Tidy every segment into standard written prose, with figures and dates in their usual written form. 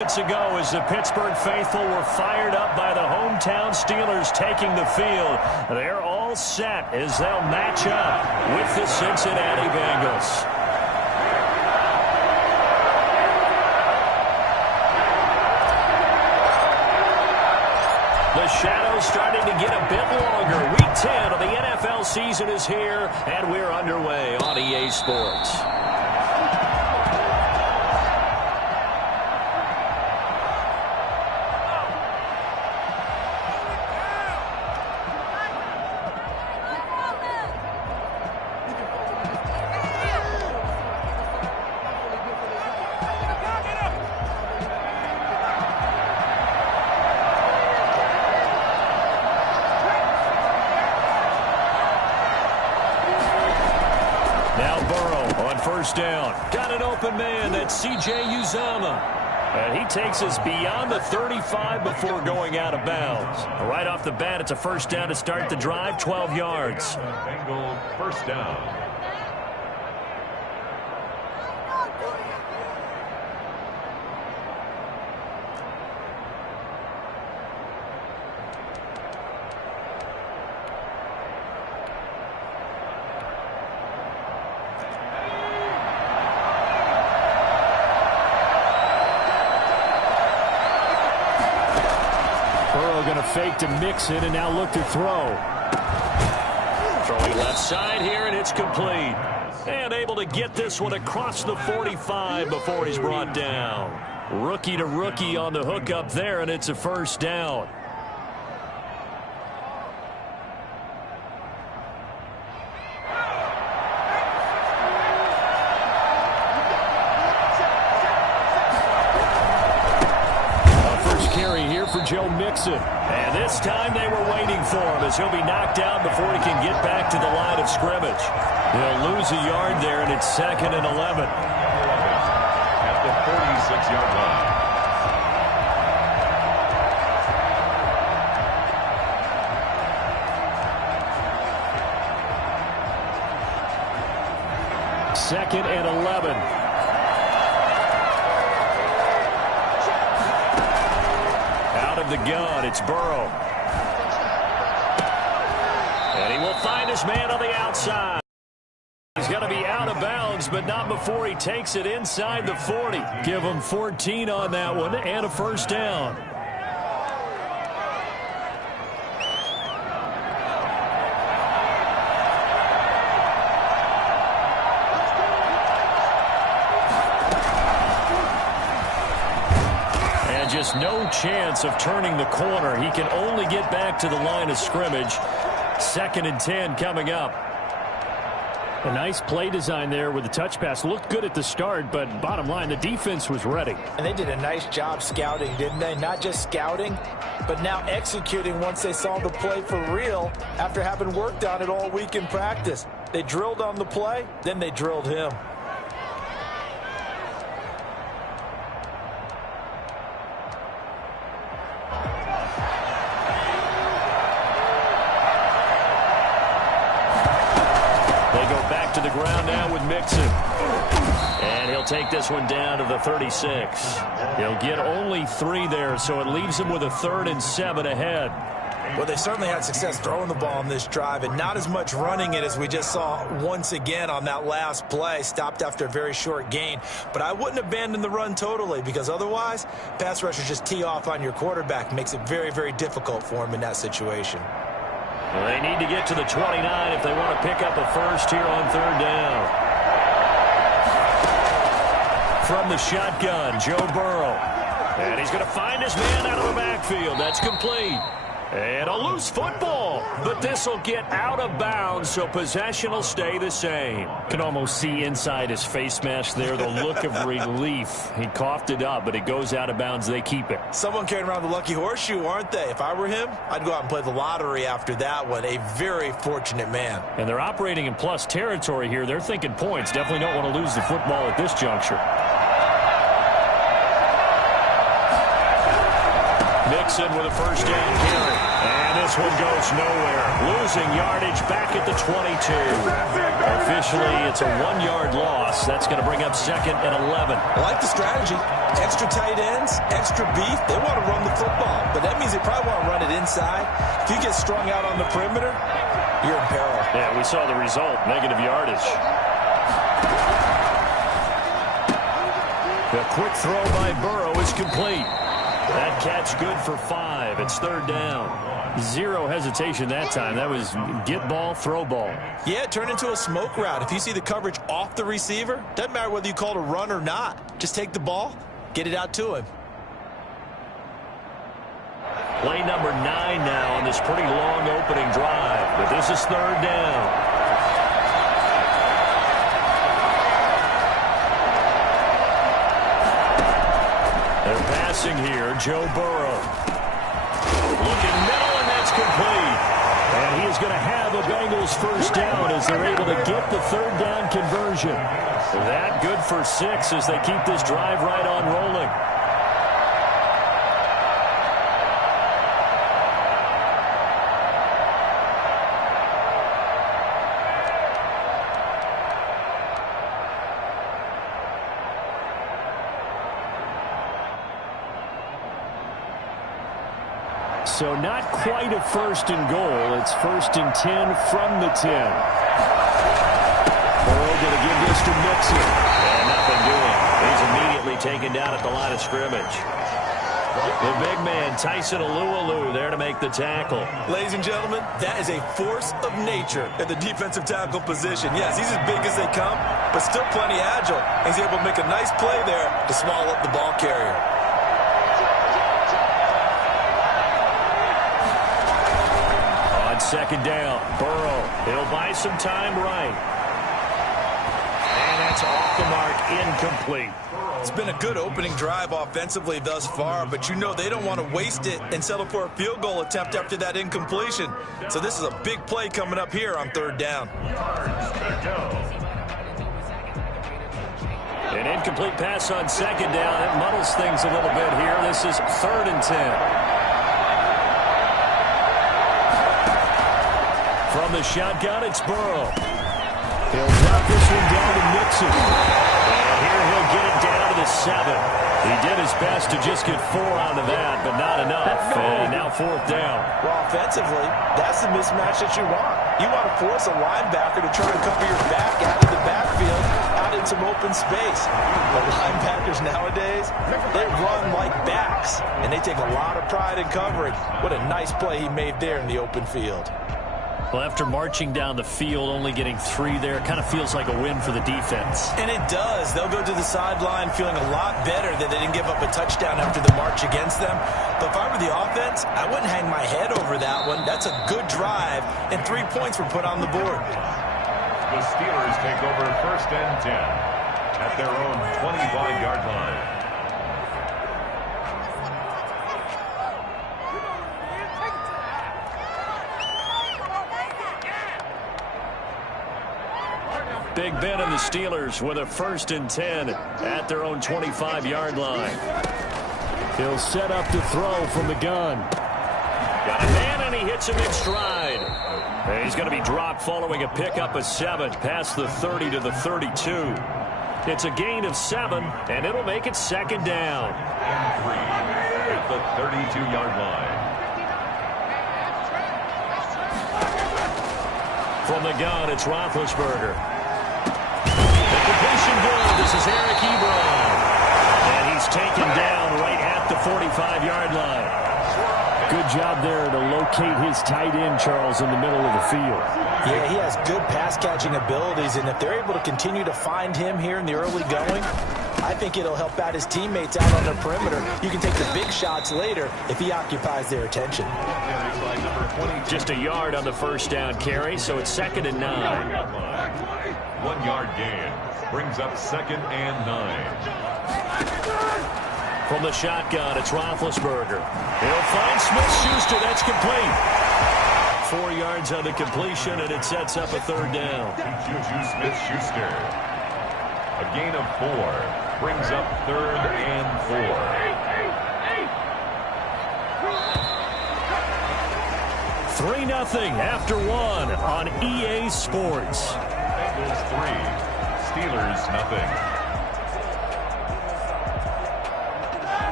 Ago as the Pittsburgh faithful were fired up by the hometown Steelers taking the field. They're all set as they'll match up with the Cincinnati Bengals. The shadow's starting to get a bit longer. Week 10 of the NFL season is here, and we're underway on EA Sports. First down. Got an open man. That's C.J. Uzomah. And he takes us beyond the 35 before going out of bounds. Right off the bat, it's a first down to start the drive, 12 yards. Bengals first down. Going to fake to mix it and now look to throw. Throwing left side here, and it's complete. And able to get this one across the 45 before he's brought down. Rookie to rookie on the hook up there, and it's a first down. For Joe Mixon. And this time they were waiting for him as he'll be knocked out before he can get back to the line of scrimmage. He'll lose a yard there, and it's 2nd and 11. At the 46-yard line. Second and 11. The gun, it's Burrow. And he will find his man on the outside. He's going to be out of bounds, but not before he takes it inside the 40. Give him 14 on that one and a first down. Just no chance of turning the corner. He can only get back to the line of scrimmage. 2nd and 10 coming up. A nice play design there with the touch pass. Looked good at the start, but bottom line, the defense was ready. And they did a nice job scouting, didn't they? Not just scouting, but now executing once they saw the play for real after having worked on it all week in practice. They drilled on the play, then they drilled him. To the ground now with Mixon. And he'll take this one down to the 36. He'll get only 3 there, so it leaves him with a 3rd and 7 ahead. Well, they certainly had success throwing the ball on this drive, and not as much running it as we just saw once again on that last play. Stopped after a very short gain. But I wouldn't abandon the run totally, because otherwise, pass rushers just tee off on your quarterback. Makes it very, very difficult for him in that situation. Well, they need to get to the 29 if they want to pick up a first here on 3rd down. From the shotgun, Joe Burrow. And he's going to find his man out of the backfield. That's complete. And a loose football. But this will get out of bounds, so possession will stay the same. Can almost see inside his face mask there the look of relief. He coughed it up, but it goes out of bounds. They keep it. Someone carrying around the lucky horseshoe, aren't they? If I were him, I'd go out and play the lottery after that one. A very fortunate man. And they're operating in plus territory here. They're thinking points. Definitely don't want to lose the football at this juncture. Mixon with a first down carry. And this one goes nowhere. Losing yardage back at the 22. Officially, it's a 1-yard loss. That's going to bring up 2nd and 11. I like the strategy. Extra tight ends, extra beef, they want to run the football. But that means they probably want to run it inside. If you get strung out on the perimeter, you're in peril. Yeah, we saw the result, negative yardage. The quick throw by Burrow is complete. That catch good for 5. It's third down. Zero hesitation that time. That was get ball, throw ball. Yeah, it turned into a smoke route. If you see the coverage off the receiver, doesn't matter whether you call it a run or not. Just take the ball, get it out to him. Play number 9 now on this pretty long opening drive. But this is third down. They're passing here. Joe Burrow. Looking middle, and that's complete. And he is going to have a Bengals first down as they're able to get the third down conversion. That good for 6 as they keep this drive right on rolling. So not quite a first and goal. It's first and 10 from the 10. Burrow going to give this to Mixon. And nothing doing. He's immediately taken down at the line of scrimmage. The big man, Tyson Alualu, there to make the tackle. Ladies and gentlemen, that is a force of nature at the defensive tackle position. Yes, he's as big as they come, but still plenty agile. He's able to make a nice play there to swallow up the ball carrier. Second down, Burrow. He'll buy some time right. And that's off the mark, incomplete. It's been a good opening drive offensively thus far, but you know they don't want to waste it and settle for a field goal attempt after that incompletion. So this is a big play coming up here on third down. An incomplete pass on second down. It muddles things a little bit here. This is third and 10. From the shotgun, it's Burrow. He'll drop this one down to Mixon. And here he'll get it down to the 7. He did his best to just get 4 out of that, but not enough. And now fourth down. Well, offensively, that's the mismatch that you want. You want to force a linebacker to try to cover your back out of the backfield, out in some open space. The linebackers nowadays, they run like backs, and they take a lot of pride in covering. What a nice play he made there in the open field. Well, after marching down the field, only getting 3 there, kind of feels like a win for the defense. And it does. They'll go to the sideline feeling a lot better that they didn't give up a touchdown after the march against them. But if I were the offense, I wouldn't hang my head over that one. That's a good drive, and 3 points were put on the board. The Steelers take over first and 10 at their own 25-yard line. Big Ben and the Steelers with a first and 10 at their own 25-yard line. He'll set up to throw from the gun. Got a man, and he hits him in stride. And he's going to be dropped following a pickup of 7 past the 30 to the 32. It's a gain of 7, and it'll make it second down. And 3 at the 32-yard line. From the gun, it's Roethlisberger. Completion good. This is Eric Ebron. And he's taken down right at the 45-yard line. Good job there to locate his tight end, Charles, in the middle of the field. Yeah, he has good pass-catching abilities, and if they're able to continue to find him here in the early going, I think it'll help out his teammates out on the perimeter. You can take the big shots later if he occupies their attention. Just a yard on the first down carry, so it's second and 9. 1 yard gain brings up second and 9. From the shotgun, it's Roethlisberger. He'll find Smith-Schuster. That's complete. 4 yards on the completion, and it sets up a third down. Juju Smith-Schuster. A gain of 4 brings up third and 4. 3-0 after 1 on EA Sports. Bengals 3, Steelers 0.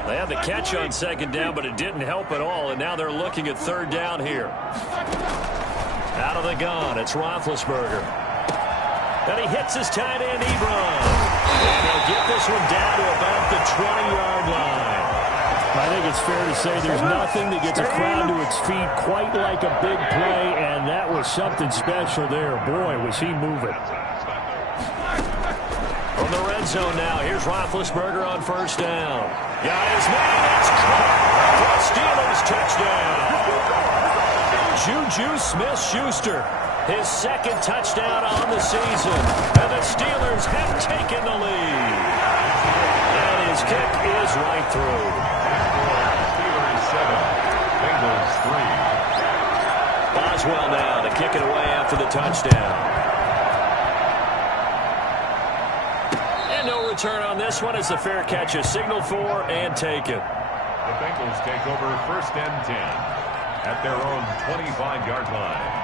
They had the catch on second down, but it didn't help at all, and now they're looking at third down here. Out of the gun, it's Roethlisberger. And he hits his tight end, Ebron. And they'll get this one down to about the 20-yard line. I think it's fair to say there's nothing that gets a crowd to its feet quite like a big play, and that was something special there. Boy, was he moving. From the red zone now, here's Roethlisberger on first down. Got his man, it's caught for a Steelers touchdown. Juju Smith-Schuster, his second touchdown on the season, and the Steelers have taken the lead. And his kick is right through. Steelers 7, Bengals 3. Boswell now to kick it away after the touchdown. No return on this one as the fair catch is signaled for and taken. The Bengals take over first and 10 at their own 25-yard line.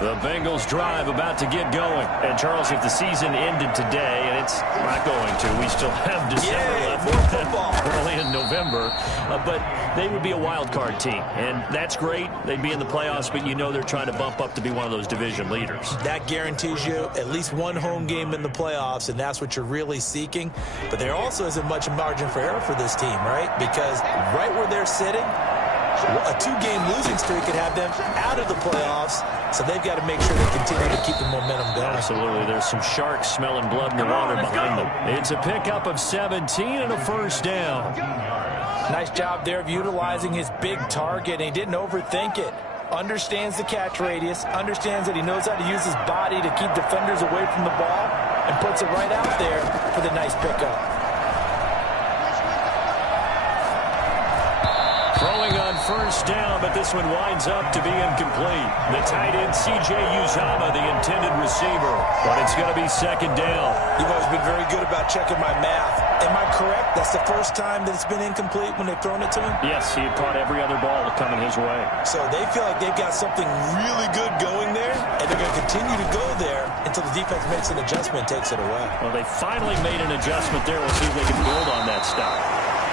The Bengals drive about to get going. And, Charles, if the season ended today, and it's not going to, we still have December left. More football. Early in November. But they would be a wild card team. And that's great. They'd be in the playoffs, but you know they're trying to bump up to be one of those division leaders. That guarantees you at least one home game in the playoffs, and that's what you're really seeking. But there also isn't much margin for error for this team, right? Because right where they're sitting, a two-game losing streak could have them out of the playoffs, so they've got to make sure they continue to keep the momentum going. Absolutely. There's some sharks smelling blood in the water behind them. It's a pickup of 17 and a first down. Nice job there of utilizing his big target, and he didn't overthink it. Understands the catch radius, understands that he knows how to use his body to keep defenders away from the ball, and puts it right out there for the nice pickup. Throwing on first down, but this one winds up to be incomplete. The tight end, C.J. Uzomah, the intended receiver. But it's going to be second down. You've always been very good about checking my math. Am I correct? That's the first time that it's been incomplete when they've thrown it to him? Yes, he had caught every other ball coming his way. So they feel like they've got something really good going there, and they're going to continue to go there until the defense makes an adjustment and takes it away. Well, they finally made an adjustment there. We'll see if they can build on that stop.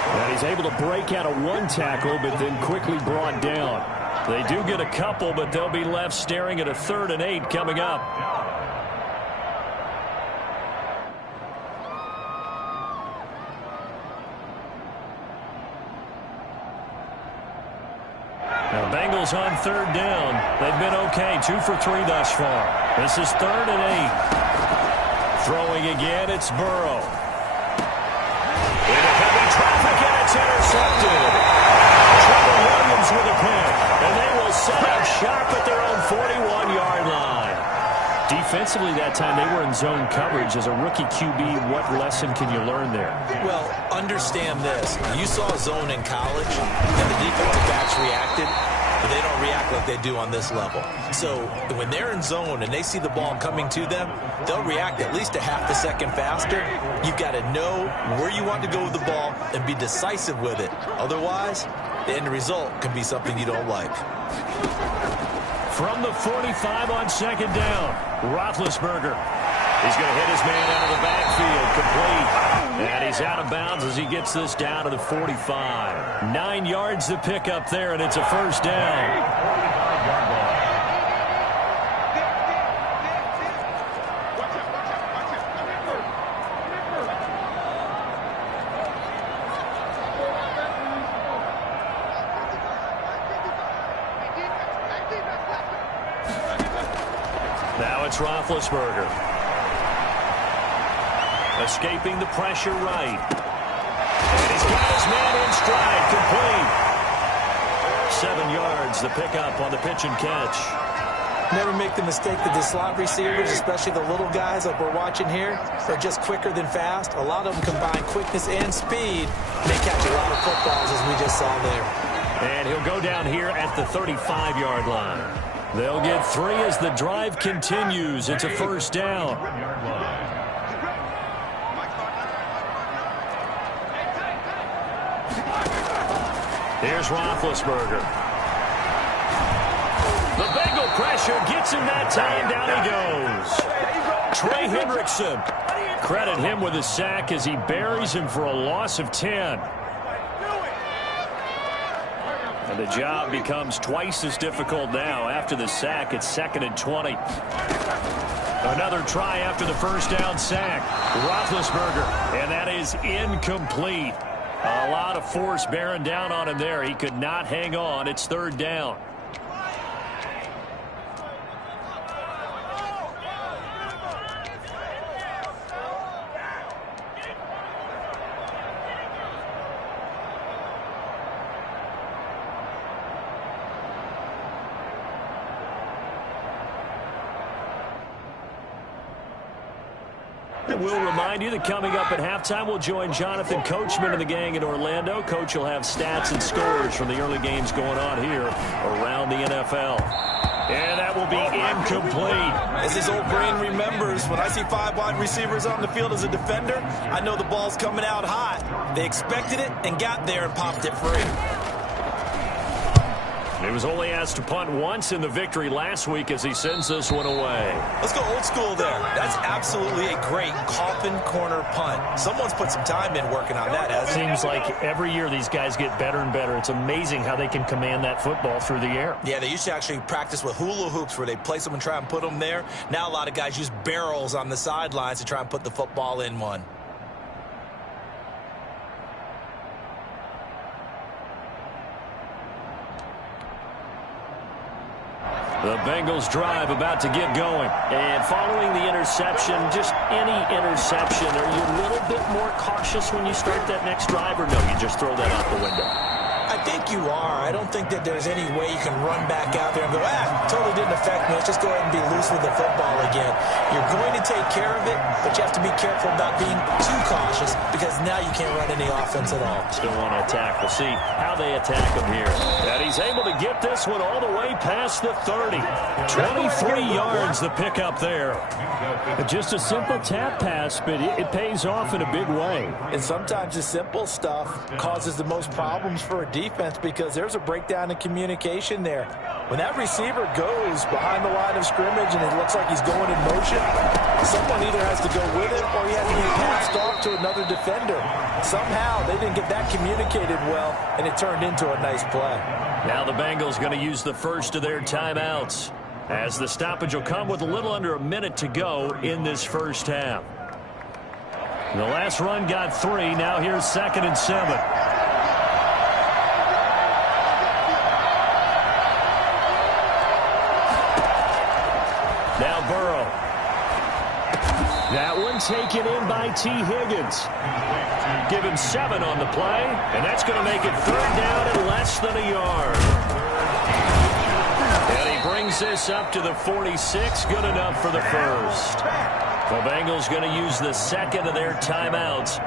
And he's able to break out of one tackle, but then quickly brought down. They do get a couple, but they'll be left staring at a 3rd and 8 coming up. Now, Bengals on 3rd down. They've been okay, 2 for 3 thus far. This is 3rd and 8. Throwing again, it's Burrow. Traffic, and it's intercepted. Trevor Williams with a pick, and they will set up shop at their own 41-yard line. Defensively that time, they were in zone coverage. As a rookie QB, what lesson can you learn there? Well, understand this. You saw zone in college, and the defensive backs reacted, but they don't react like they do on this level. So when they're in zone and they see the ball coming to them, they'll react at least a half a second faster. You've got to know where you want to go with the ball and be decisive with it. Otherwise, the end result can be something you don't like. From the 45 on second down, Roethlisberger. He's going to hit his man out of the backfield, complete. And he's out of bounds as he gets this down to the 45. 9 yards to pick up there, and it's a first down. Now it's Roethlisberger. Escaping the pressure right. And he's got his man in stride, complete. 7 yards, the pickup on the pitch and catch. Never make the mistake that the slot receivers, especially the little guys like we're watching here, are just quicker than fast. A lot of them combine quickness and speed. They catch a lot of footballs, as we just saw there. And he'll go down here at the 35-yard line. They'll get 3 as the drive continues. It's a first down. Here's Roethlisberger. The Bengals pressure gets him that time. Down he goes. Trey Hendrickson. Credit him with a sack as he buries him for a loss of 10. And the job becomes twice as difficult now. After the sack, it's 2nd and 20. Another try after the first down sack. Roethlisberger, and that is incomplete. A lot of force bearing down on him there. He could not hang on. It's 3rd down. We'll remind you that coming up at halftime, we'll join Jonathan Coachman and the gang in Orlando. Coach will have stats and scores from the early games going on here around the NFL. And that will be incomplete. As his old brain remembers, when I see 5 wide receivers on the field as a defender, I know the ball's coming out hot. They expected it and got there and popped it free. He was only asked to punt once in the victory last week as he sends this one away. Let's go old school there. That's absolutely a great coffin corner punt. Someone's put some time in working on that, hasn't it? Seems like every year these guys get better and better. It's amazing how they can command that football through the air. Yeah, they used to actually practice with hula hoops where they place them and try and put them there. Now a lot of guys use barrels on the sidelines to try and put the football in one. The Bengals drive about to get going. And following the interception, just any interception, are you a little bit more cautious when you start that next drive, or no, you just throw that out the window? I think you are. I don't think that there's any way you can run back out there and go, totally didn't affect me. Let's just go ahead and be loose with the football again. You're going to take care of it, but you have to be careful about being too cautious because now you can't run any offense at all. Still want to attack. We'll see how they attack him here. And he's able to get this one all the way past the 30. 23 yards the pickup there. Just a simple tap pass, but it pays off in a big way. And sometimes the simple stuff causes the most problems for a defense because there's a breakdown in communication there. When that receiver goes behind the line of scrimmage and it looks like he's going in motion, someone either has to go with it or he has to be passed off to another defender. Somehow they didn't get that communicated well, and it turned into a nice play. Now the Bengals going to use the first of their timeouts, as the stoppage will come with a little under a minute to go in this first half. The last run got 3. Now here's 2nd and 7. Now Burrow. That one taken in by T. Higgins. Give him 7 on the play, and that's going to make it 3rd down and less than a yard. And he brings this up to the 46. Good enough for the first. The Bengals going to use the second of their timeouts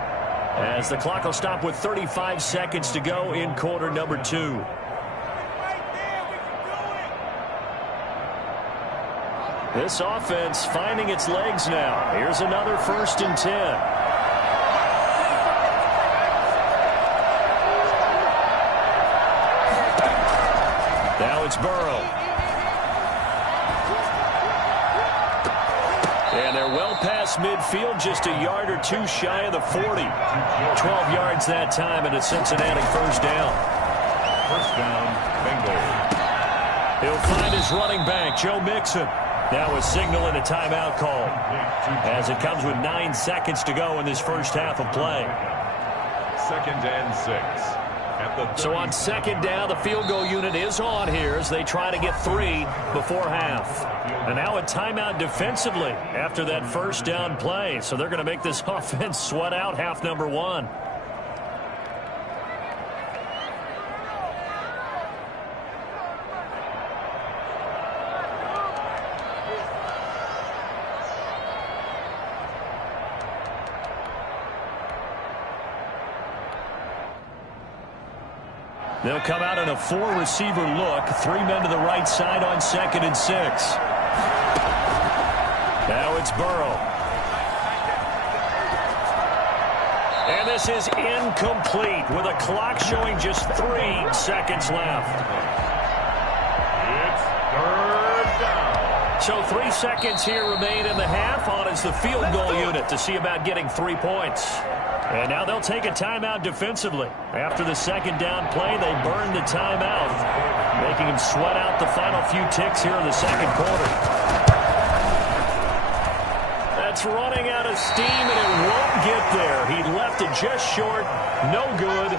as the clock will stop with 35 seconds to go in quarter number 2. This offense finding its legs now. Here's another 1st and 10. Now it's Burrow. And they're well past midfield, just a yard or 2 shy of the 40. 12 yards that time, and a Cincinnati first down. First down, Bengals. He'll find his running back, Joe Mixon. Now a signal and a timeout call as it comes with 9 seconds to go in this first half of play. 2nd and 6. At the so on 2nd down, the field goal unit is on here as they try to get 3 before half. And now a timeout defensively after that first down play. So they're going to make this offense sweat out half number 1. They'll come out in a 4-receiver look. 3 men to the right side on 2nd and 6. Now it's Burrow. And this is incomplete with a clock showing just 3 seconds left. It's 3rd down. So 3 seconds here remain in the half. On is the field goal unit to see about getting 3 points. And now they'll take a timeout defensively. After the second down play, they burn the timeout, making him sweat out the final few ticks here in the second quarter. That's running out of steam, and it won't get there. He left it just short. No good.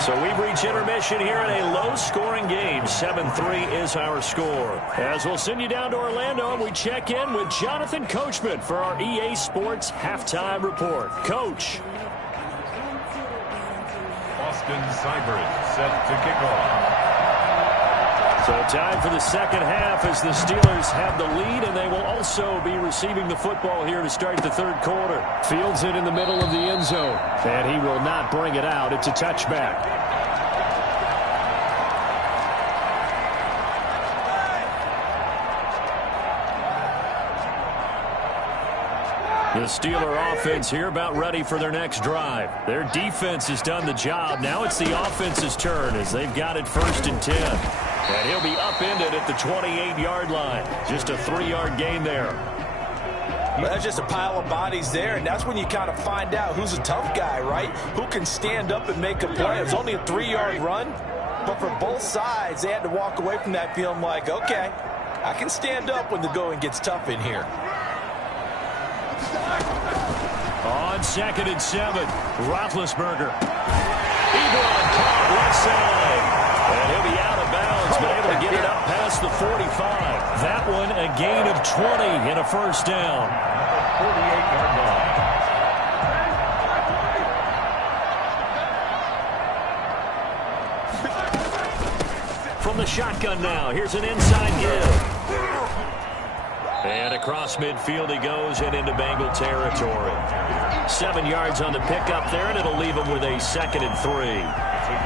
So we've reached intermission here in a low-scoring game. 7-3 is our score. As we'll send you down to Orlando, and we check in with Jonathan Coachman for our EA Sports Halftime Report. Coach. Austin Seibert set to kick off. So time for the second half as the Steelers have the lead, and they will also be receiving the football here to start the third quarter. Fields it in the middle of the end zone, and he will not bring it out. It's a touchback. The Steeler offense here about ready for their next drive. Their defense has done the job. Now it's the offense's turn as they've got it 1st and 10. And he'll be upended at the 28-yard line. Just a 3-yard gain there. Well, that's just a pile of bodies there, and that's when you kind of find out who's a tough guy, right? Who can stand up and make a play. It was only a 3-yard run, but for both sides, they had to walk away from that feeling like, okay, I can stand up when the going gets tough in here. On 2nd and 7, Roethlisberger. Ebron caught left side. And he'll be out of bounds, but able to get it up past the 45. That one a gain of 20 and a first down. 48-yard line. From the shotgun now, here's an inside give. And across midfield he goes and into Bengal territory. 7 yards on the pickup there, and it'll leave him with a 2nd and 3.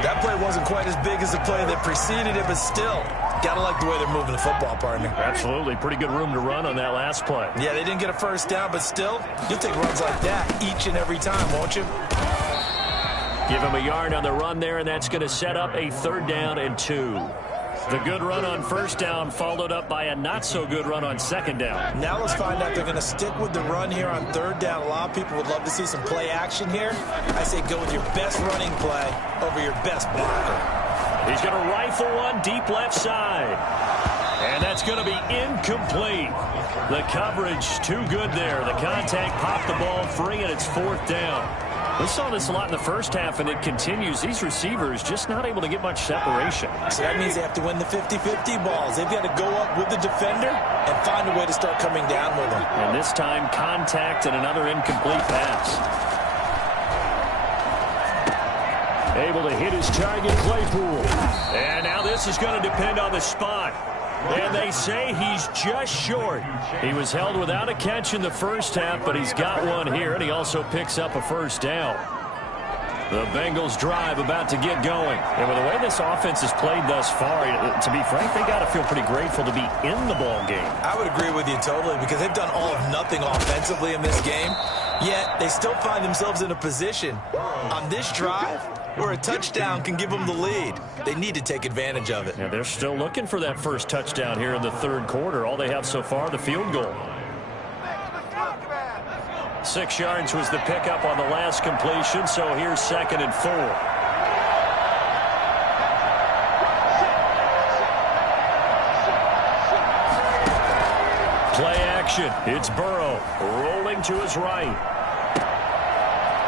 That play wasn't quite as big as the play that preceded it, but still, gotta like the way they're moving the football, partner. Absolutely. Pretty good room to run on that last play. Yeah, they didn't get a first down, but still, you'll take runs like that each and every time, won't you? Give him a yard on the run there, and that's going to set up a 3rd down and 2. The good run on 1st down followed up by a not-so-good run on 2nd down. Now let's find out if they're going to stick with the run here on 3rd down. A lot of people would love to see some play action here. I say go with your best running play over your best blocker. He's going to rifle one deep left side. And that's going to be incomplete. The coverage too good there. The contact popped the ball free, and it's 4th down. We saw this a lot in the first half, and it continues. These receivers just not able to get much separation. So that means they have to win the 50-50 balls. They've got to go up with the defender and find a way to start coming down with them. And this time, contact and another incomplete pass. Able to hit his target, Claypool. And now this is going to depend on the spot. And they say he's just short. He was held without a catch in the first half, but he's got one here, and he also picks up a first down. The Bengals drive about to get going. And with the way this offense has played thus far, to be frank, they got to feel pretty grateful to be in the ball game. I would agree with you totally because they've done all of nothing offensively in this game, yet they still find themselves in a position on this drive where a touchdown can give them the lead. They need to take advantage of it. Yeah, they're still looking for that first touchdown here in the 3rd quarter. All they have so far, the field goal. 6 yards was the pickup on the last completion, so here's 2nd and 4. Play action. It's Burrow rolling to his right.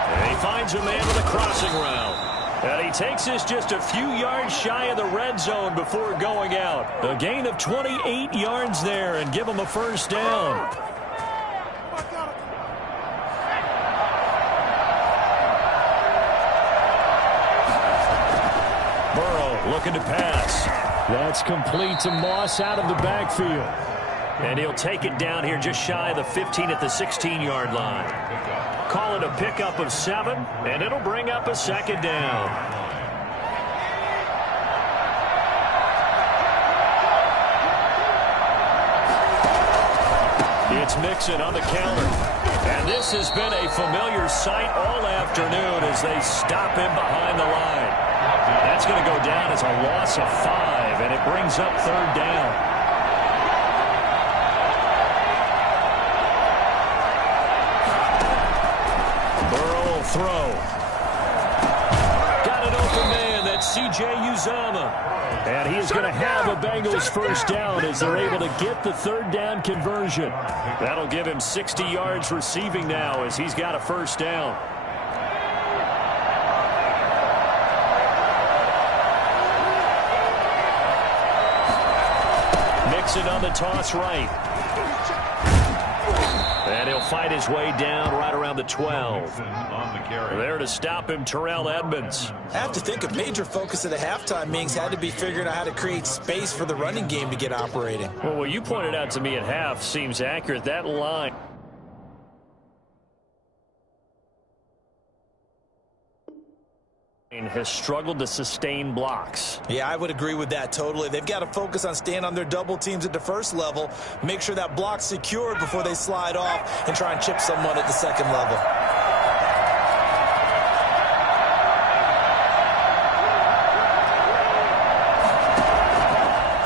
And he finds a man with a crossing route. And he takes this just a few yards shy of the red zone before going out. A gain of 28 yards there and give him a first down. Burrow looking to pass. That's complete to Moss out of the backfield. And he'll take it down here just shy of the 15 at the 16-yard line. Call it a pickup of 7, and it'll bring up a 2nd down. It's Mixon on the counter. And this has been a familiar sight all afternoon as they stop him behind the line. That's going to go down as a loss of 5, and it brings up 3rd down. throw. Got an open man. That's C.J. Uzomah. And he is going to have a Bengals first down as they're able to get the third down conversion. That'll give him 60 yards receiving now as he's got a first down. Mixon on the toss right. And he'll fight his way down right around the 12. There to stop him, Terrell Edmonds. I have to think a major focus of the halftime meetings had to be figuring out how to create space for the running game to get operating. Well, what you pointed out to me at half seems accurate. That line has struggled to sustain blocks. Yeah, I would agree with that totally. They've got to focus on staying on their double teams at the first level, make sure that block's secured before they slide off and try and chip someone at the second level.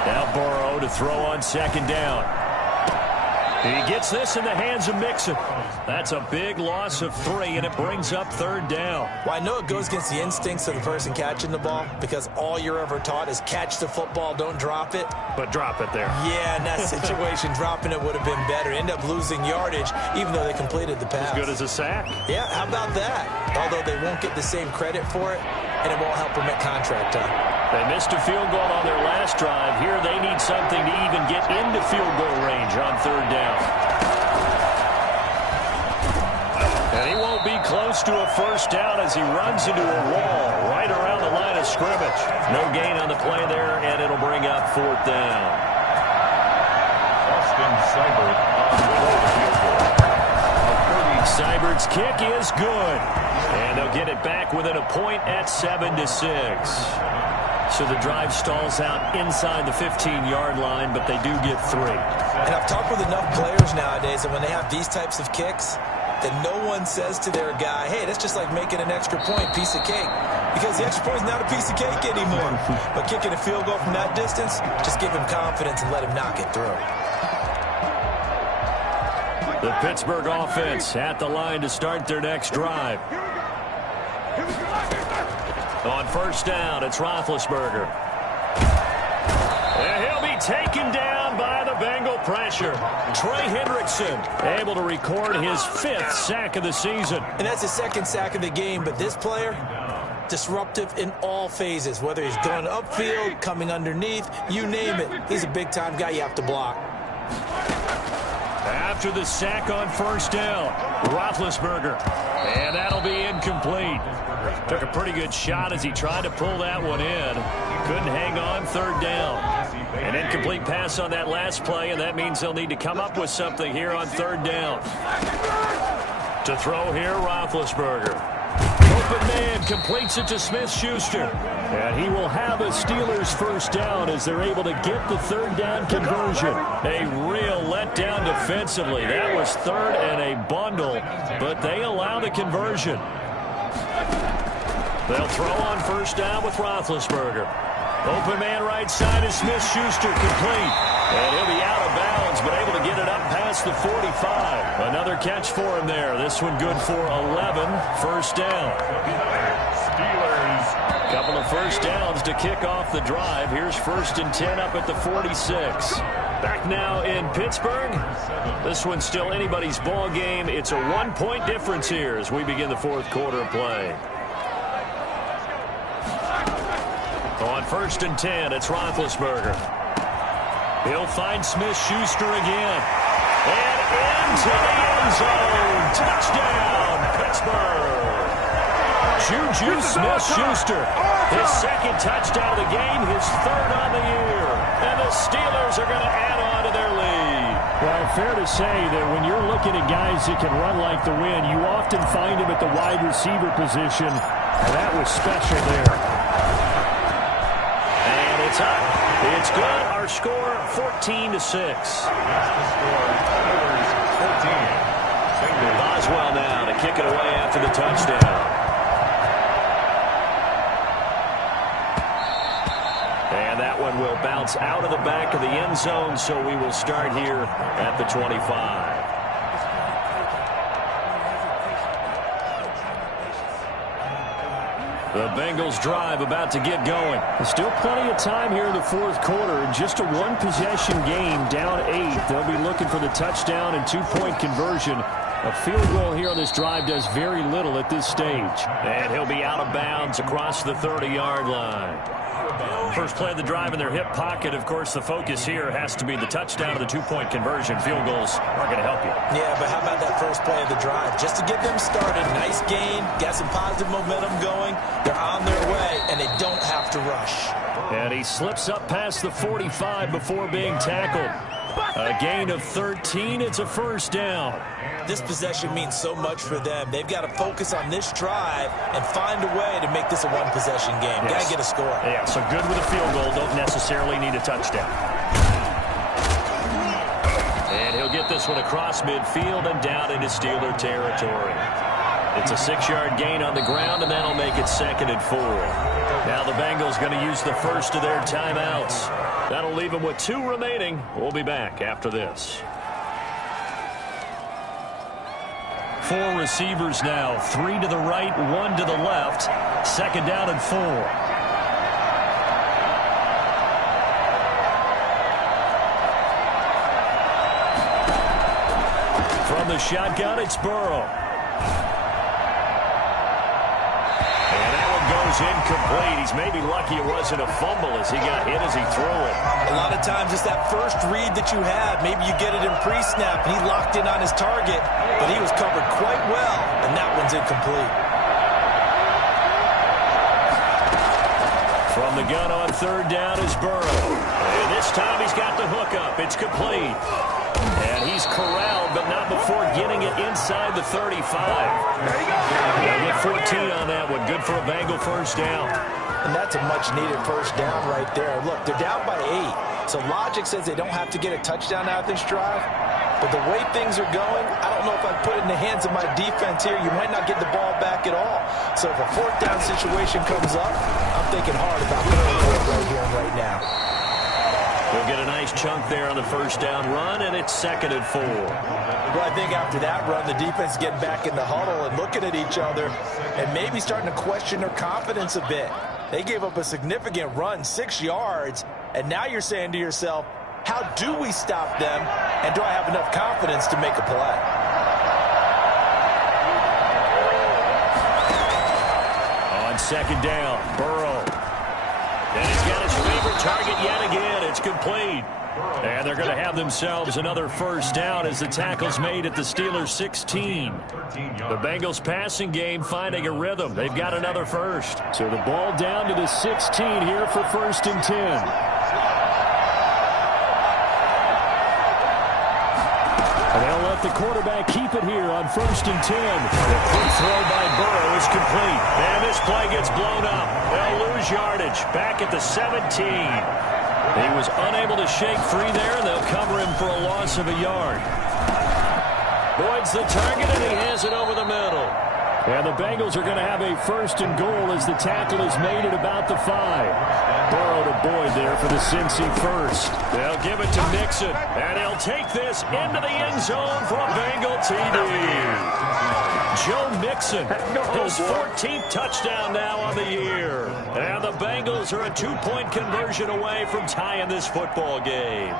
Now Burrow to throw on second down. He gets this in the hands of Mixon. That's a big loss of 3, and it brings up third down. Well, I know it goes against the instincts of the person catching the ball because all you're ever taught is catch the football, don't drop it. But drop it there. Yeah, in that situation, dropping it would have been better. End up losing yardage, even though they completed the pass. As good as a sack. Yeah, how about that? Although they won't get the same credit for it, and it won't help them at contract time. They missed a field goal on their last drive. Here they need something to even get into field goal range on third down. And he won't be close to a first down as he runs into a wall right around the line of scrimmage. No gain on the play there, and it'll bring up fourth down. Austin Seibert on the field goal. Seibert's kick is good. And they'll get it back within a point at 7-6. So the drive stalls out inside the 15-yard line, but they do get 3. And I've talked with enough players nowadays that when they have these types of kicks, that no one says to their guy, hey, that's just like making an extra point, piece of cake. Because the extra point is not a piece of cake anymore. But kicking a field goal from that distance, just give him confidence and let him knock it through. The Pittsburgh offense at the line to start their next drive. On first down, it's Roethlisberger. And he'll be taken down by the Bengal pressure. Trey Hendrickson able to record his 5th sack of the season. And that's his 2nd sack of the game, but this player, disruptive in all phases, whether he's going upfield, coming underneath, you name it. He's a big-time guy you have to block. After the sack on first down, Roethlisberger. And that'll be incomplete. Took a pretty good shot as he tried to pull that one in. Couldn't hang on third down. An incomplete pass on that last play, and that means they'll need to come up with something here on third down. To throw here, Roethlisberger. Open man completes it to Smith-Schuster. And he will have a Steelers first down as they're able to get the third down conversion. A real letdown defensively. That was third and a bundle, but they allow the conversion. They'll throw on first down with Roethlisberger. Open man right side is Smith-Schuster complete. And he'll be out of bounds, but able to get it up past the 45. Another catch for him there. This one good for 11. First down. Steelers. Couple of first downs to kick off the drive. Here's 1st and 10 up at the 46. Back now in Pittsburgh. This one's still anybody's ball game. It's a 1-point difference here as we begin the 4th quarter of play. On 1st and 10, it's Roethlisberger. He'll find Smith-Schuster again. And into the end zone. Touchdown, Pittsburgh. Juju Smith-Schuster. His 2nd touchdown of the game, his 3rd on the year. And the Steelers are going to add on to their lead. Well, fair to say that when you're looking at guys that can run like the wind, you often find them at the wide receiver position. And that was special there. And it's up. It's good. Our score, 14-6. That's the score. Steelers 14. Boswell now to kick it away after the touchdown. And that one will bounce out of the back of the end zone, so we will start here at the 25. The Bengals drive about to get going. There's still plenty of time here in the fourth quarter. Just a one-possession game, down 8. They'll be looking for the touchdown and two-point conversion. A field goal here on this drive does very little at this stage. And he'll be out of bounds across the 30-yard line. First play of the drive in their hip pocket. Of course, the focus here has to be the touchdown of the two-point conversion. Field goals aren't going to help you. Yeah, but how about that first play of the drive? Just to get them started. Nice gain. Got some positive momentum going. They're on their way, and they don't have to rush. And he slips up past the 45 before being tackled. A gain of 13. It's a first down. This possession means so much for them. They've got to focus on this drive and find a way to make this a one-possession game. Yes. Got to get a score. Yeah, so good with a field goal. Don't necessarily need a touchdown. And he'll get this one across midfield and down into Steeler territory. It's a 6-yard gain on the ground, and that'll make it 2nd and 4. Now the Bengals going to use the first of their timeouts. That'll leave them with 2 remaining. We'll be back after this. 4 receivers now. 3 to the right, 1 to the left. 2nd down and 4. From the shotgun, it's Burrow. And that one goes incomplete. He's maybe lucky it wasn't a fumble as he got hit as he threw it. A lot of times it's that first read that you have. Maybe you get it in pre-snap, and he locked in on his target, but he was covered quite well, and that one's incomplete. From the gun on 3rd down is Burrow. And this time he's got the hook up. It's complete. And he's corralled, but not before getting it inside the 35. They'll get 14 on that one. Good for a Bengal first down. And that's a much-needed first down right there. Look, they're down by 8. So logic says they don't have to get a touchdown out of this drive. But the way things are going, I don't know if I'd put it in the hands of my defense here. You might not get the ball back at all. So if a 4th down situation comes up, I'm thinking hard about throwing it right here and right now. We'll get a nice chunk there on the first down run, and it's 2nd and 4. Well, I think after that run, the defense getting back in the huddle and looking at each other and maybe starting to question their confidence a bit. They gave up a significant run, 6 yards, and now you're saying to yourself, how do we stop them, and do I have enough confidence to make a play? On 2nd down, Burrow. And he's got his favorite target yet again. It's complete. And they're going to have themselves another first down as the tackle's made at the Steelers' 16. The Bengals passing game finding a rhythm. They've got another first. So the ball down to the 16 here for 1st and 10. And they'll let the quarterback keep it here on 1st and 10. The quick throw by Burrow is complete. And this play gets blown up. They'll lose yardage back at the 17. He was unable to shake free there, and they'll cover him for a loss of a yard. Boyd's the target, and he has it over the middle. And the Bengals are going to have a 1st and goal as the tackle is made at about the 5. Burrow to Boyd there for the Cincy first. They'll give it to Mixon, and he'll take this into the end zone for a Bengal TD. Joe Mixon, his 14th touchdown now on the year. And the Bengals are a 2-point conversion away from tying this football game.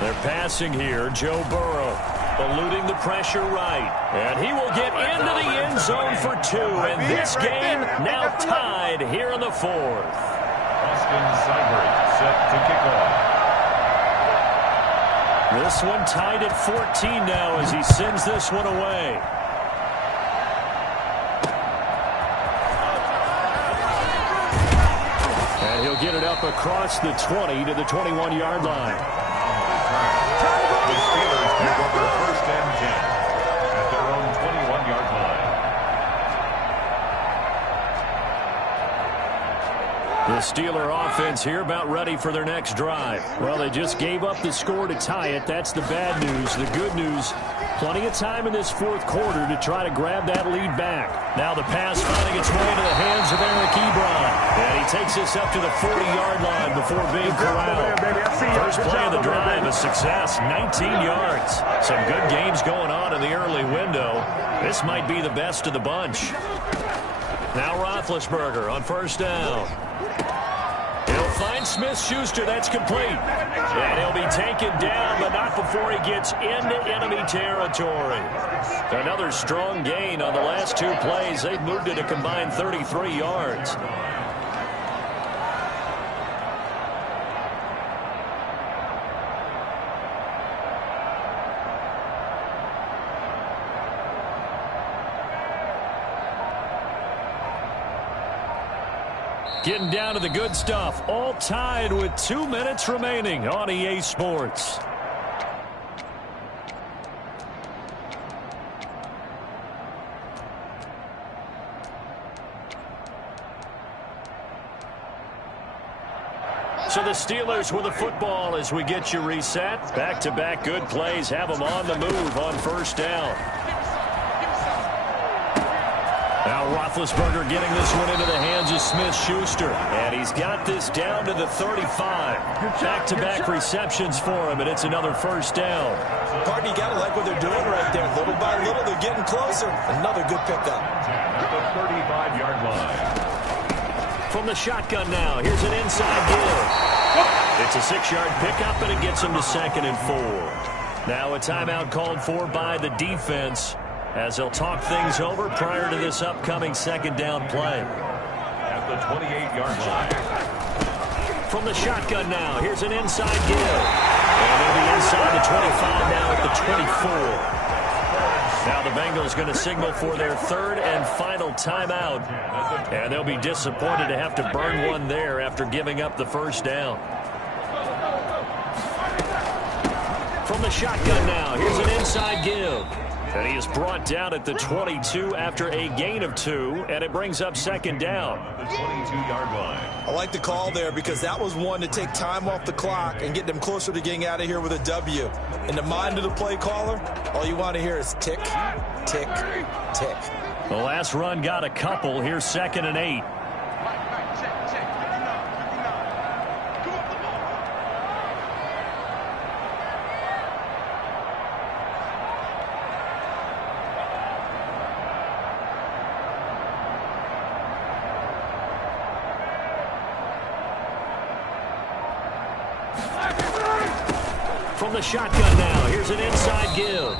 They're passing here, Joe Burrow. Eluding the pressure right. And he will get into the end zone for 2. And this game now tied here in the 4th. Austin Seibert set to kick off. This one tied at 14 now as he sends this one away. And he'll get it up across the 20 to the 21-yard line. The Steelers take over 1st and 10 at their own 21-yard line. The Steeler offense here about ready for their next drive. Well, they just gave up the score to tie it. That's the bad news. The good news, plenty of time in this 4th quarter to try to grab that lead back. Now the pass finding its way into the hands of Eric Ebron. And he takes this up to the 40-yard line before being corralled. First play of the drive, a the success, 19 yards. Some good games going on in the early window. This might be the best of the bunch. Now Roethlisberger on first down. He'll find Smith-Schuster. That's complete. And he'll be taken down, but not before he gets into enemy territory. Another strong gain on the last two plays. They've moved it a combined 33 yards. Getting down to the good stuff. All tied with 2 minutes remaining on EA Sports. So the Steelers with the football as we get you reset. Back-to-back good plays have them on the move on first down. Now Roethlisberger getting this one into the hands of Smith-Schuster. And he's got this down to the 35. Back-to-back receptions for him, and it's another first down. Partner, you got to like what they're doing right there. Little by little, they're getting closer. Another good pickup. At the 35-yard line. From the shotgun now, here's an inside give. It's a 6-yard pickup, and it gets him to 2nd and 4. Now a timeout called for by the defense, as they'll talk things over prior to this upcoming second down play. At the 28-yard line. From the shotgun now, here's an inside give. And they'll be inside the 25 now at the 24. Now the Bengals going to signal for their third and final timeout. And they'll be disappointed to have to burn one there after giving up the first down. From the shotgun now, here's an inside give. And he is brought down at the 22 after a gain of 2, and it brings up second down. The 22-yard line. I like the call there because that was one to take time off the clock and get them closer to getting out of here with a W. In the mind of the play caller, all you want to hear is tick, tick, tick. The last run got a couple. Here's 2nd and 8. From the shotgun now, here's an inside give.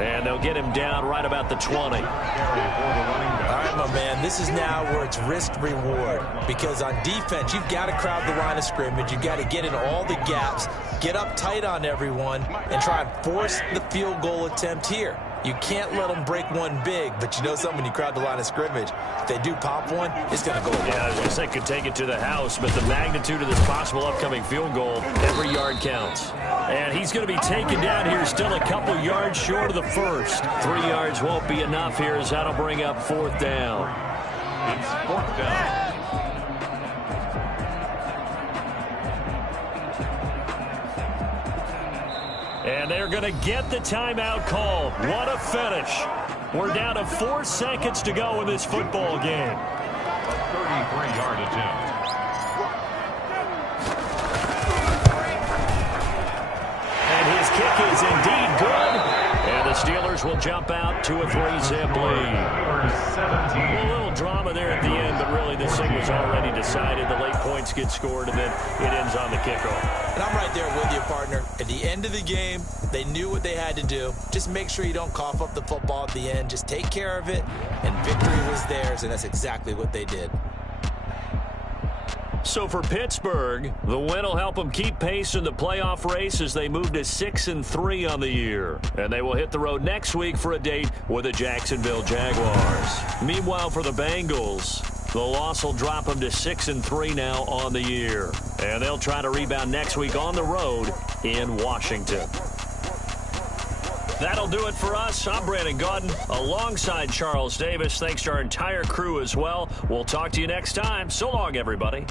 And they'll get him down right about the 20. All right, my man, this is now where it's risk-reward. Because on defense, you've got to crowd the line of scrimmage. You've got to get in all the gaps, get up tight on everyone, and try and force the field goal attempt here. You can't let them break one big, but you know something, when you crowd the line of scrimmage, if they do pop one, it's going to go away. Yeah, I was going to say could take it to the house, but the magnitude of this possible upcoming field goal, every yard counts. And he's going to be taken down here, still a couple yards short of the first. 3 yards won't be enough here, as that'll bring up 4th down. It's 4th down. And they're going to get the timeout called. What a finish. We're down to 4 seconds to go in this football game. A 33-yard attempt. And his kick is indeed good. And the Steelers will jump out to a 3-zip lead. A little drama there at the end, but really this thing was already decided. The late points get scored, and then it ends on the kickoff. And I'm right there with you, partner. At the end of the game, they knew what they had to do. Just make sure you don't cough up the football at the end. Just take care of it, and victory was theirs, and that's exactly what they did. So for Pittsburgh, the win will help them keep pace in the playoff race as they move to 6-3 on the year. And they will hit the road next week for a date with the Jacksonville Jaguars. Meanwhile, for the Bengals, the loss will drop them to 6-3 now on the year. And they'll try to rebound next week on the road in Washington. That'll do it for us. I'm Brandon Gaudin alongside Charles Davis. Thanks to our entire crew as well. We'll talk to you next time. So long, everybody.